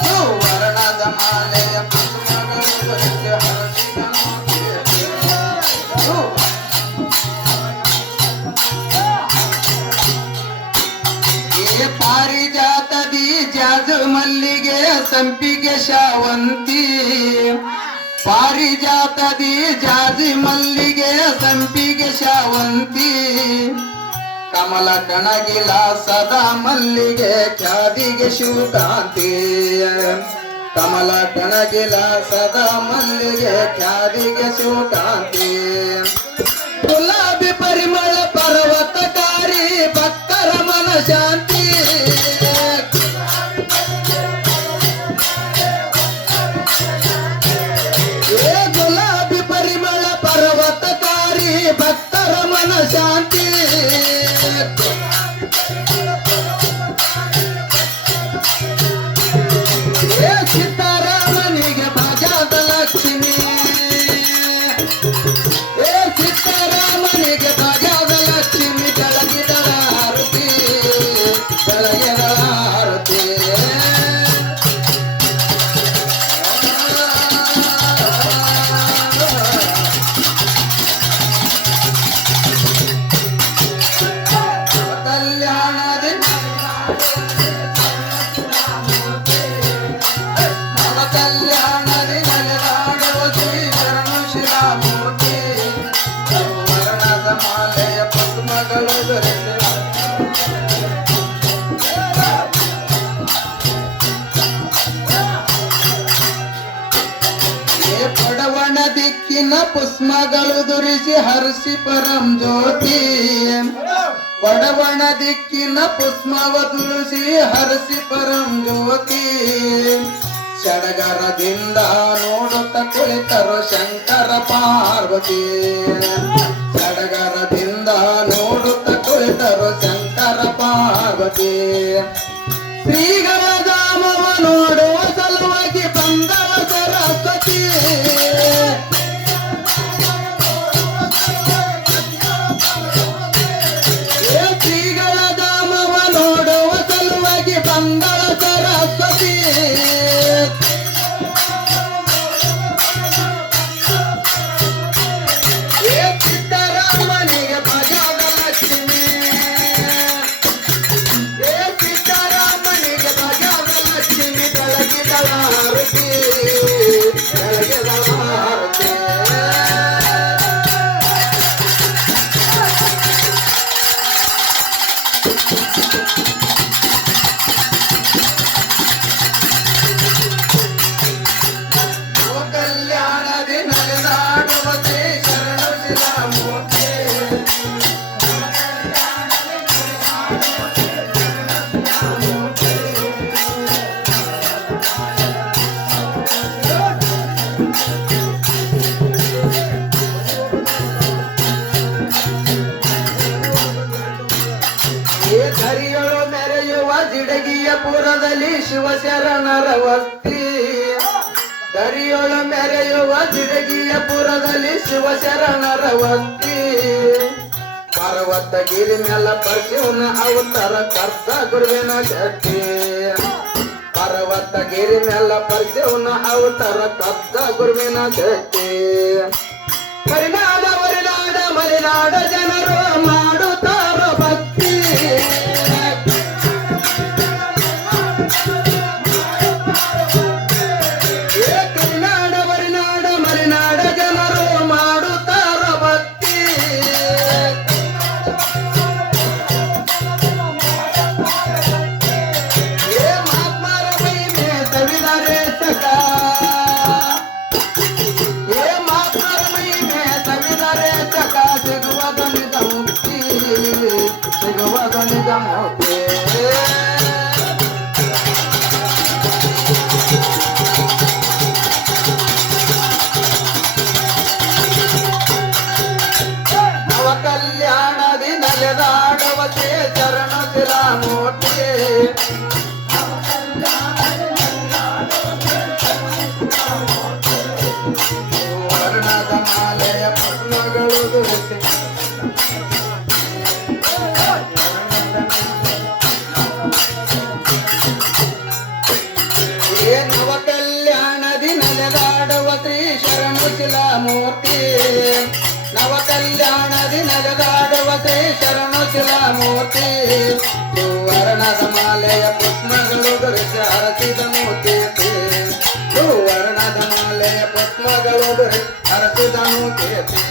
ಸುವರ್ಣದ ಮಾಲೆಯ ಪುಷ್ಪಗಳು ಧರಿಸಿ ಹರಸಿದ ಪಾರಿಜಾತದಿ ಜಾಜು ಮಲ್ಲಿಗೆ ಸಂಪಿಗೆ ಶಾವಂತಿ ಪಾರಿಜಾತದಿ ಜಾಜಿ ಮಲ್ಲಿಗೆ ಸಂಪಿಗೆ ಶಾವಂತಿ ಕಮಲ ಕಣಗಿಲ ಸದಾ ಮಲ್ಲಿಗೆ ಖ್ಯಾದಿಗೆ ಶಿವಕಾಂತಿ ಕಮಲ ಕಣಗಿಲ ಸದಾ ಮಲ್ಲಿಗೆ ಖ್ಯಾದಿಗೆ ಶಿವಕಾಂತಿ ಗುಲಾಬಿ ಪರಿಮಳ ಪರ್ವತಕಾರಿ ಭಕ್ತರ ಮನ ಶಾಂತಿ ಗುಲಾಬಿ ಪರಿಮಳ ಪರ್ವತಕಾರಿ ಭಕ್ತರ ಮನ ಶಾಂತಿ ಸಿದ್ದರಾಮನಿಗೆ ಭಜಾದ ಲಕ್ಷ್ಮಿ ಸಿದ್ದರಾಮನಿಗೆ ಭಜಾದ ಲಕ್ಷ್ಮಿ ಬೆಳಗಿದಳ ಆರತಿ ಬೆಳಗಿದಳ ಆರತಿ ಕಲ್ಯಾಣದಿ ಕಲ್ಯಾಣದಿ ನಡೆದಾಡುವ ಶ್ರೀ ಶರಣು ಶಿಲಾಮೂರ್ತಿ ಸುವರ್ಣದ ಮಾಲೆಯ ಪದ್ಮಗಳು ಧರಿಸಿ ಪಡವಣ ದಿಕ್ಕಿನ ಪುಷ್ಪಗಳು ದುರಿಸಿ ಹರಿಸಿ ಪರಂ ಜ್ಯೋತಿ ಪಡವಣ ದಿಕ್ಕಿನ ಪುಷ್ಪವ ತುಳಸಿ ಹರಿಸಿ ಪರಂ ಜ್ಯೋತಿ ಸಡಗರದಿಂದ ನೋಡುತ್ತ ಕುಳಿತರು ಶಂಕರ ಪಾರ್ವತಿ ಸಡಗರದಿಂದ ನೋಡುತ್ತ ಕುಳಿತರು ಶಂಕರ ಪಾರ್ವತಿ ಶ್ರೀಗಳ ಧಾಮವ ನೋಡುವ ಸಲುವಾಗಿ ಬಂದವ ಸರಸ್ವತಿ ಶ್ರೀಗಳ ಧಾಮವ ನೋಡುವ ಸಲುವಾಗಿ ಬಂದವ ಸರಸ್ವತಿ ಸಿದ್ದರಾಮನಿಗೆ ಭಜಾದ ಲಕ್ಷ್ಮಿ ಸಿದ್ದರಾಮನಿಗೆ ಭಜಾದ ಲಕ್ಷ್ಮಿ ಬೆಳಗಿದಳ ಆರತಿ ಬೆಳಗಿದಳ ಆರತಿ ಕಲ್ಯಾಣದಿ ನಡೆದಾಡುವ ಶ್ರೀ ಶರಣು ಶಿಲಾಮೂರ್ತಿ ಧರಿಯಳು ಮೆರೆಯುವ ಜಿಡಗಿಯ ಪುರದಲ್ಲಿ ಶಿವಶರಣರ ವಸ್ತಿ ಧರಿಯಳು ಮೆರೆಯುವ ಜಿಡಗಿಯ ಪುರದಲ್ಲಿ ಶಿವಶರಣರ ವಸ್ತಿ ಪರ್ವತಗಿರಿ ಮೇಲ ಪರಶಿವನ ಅವತಾರ ಕರ್ತ ಗುರುವಿನ ಶಕ್ತಿ ಪರ್ವತಗಿರಿ ಮೇಲ ಪರಶಿವನ ಅವತಾರ ಕರ್ತ ಗುರುವಿನ ಶಕ್ತಿ ಪರಿನಾಡ ವರಿನಾಡ ಮಲೆನಾಡ ಜನರು ಮಾಡುತ್ತಾರ ಭಕ್ತಿ ಕರಿನಾಡ ವರಿನಾಡ ಮಲೆನಾಡ ಜನರು ಮಾಡುತ್ತಾರ ಭಕ್ತಿ ಮಹಾತ್ಮರ ಮಹಿಮೆ ಸವಿದರೆ ಸಕ ಮಹಾತ್ಮರ ಮಹಿಮೆ ಸವಿದರೆ ಸಕ ಸಿಗುವ ಗಣಿತ ಮುಕ್ತಿ ಸಿಗುವ ಗಣಿತ ಮುಕ್ತಿ ಕಲ್ಯಾಣದಿ ನಡೆದಾಡುವ ಶ್ರೀ ಶರಣು ಶಿಲಾಮೂರ್ತಿ ಸುವರ್ಣದ ಮಾಲೆಯ ಪದ್ಮಗಳು ಧರಿಸಿ ಕೇಳುವ ಶ್ರೀ ಶರಣು ಶಿಲಾಮೂರ್ತಿ ಸುವರ್ಣದ ಮಾಲೆಯ ಪುಷ್ಪಗಳು ಧರಿಸಿ ಹರಸಿದನು ಕೀರ್ತಿ ಸುವರ್ಣದ ಮಾಲೆಯ ಪುಷ್ಪಗಳು ಧರಿಸಿ ಹರಸಿದನು ಕೀರ್ತಿ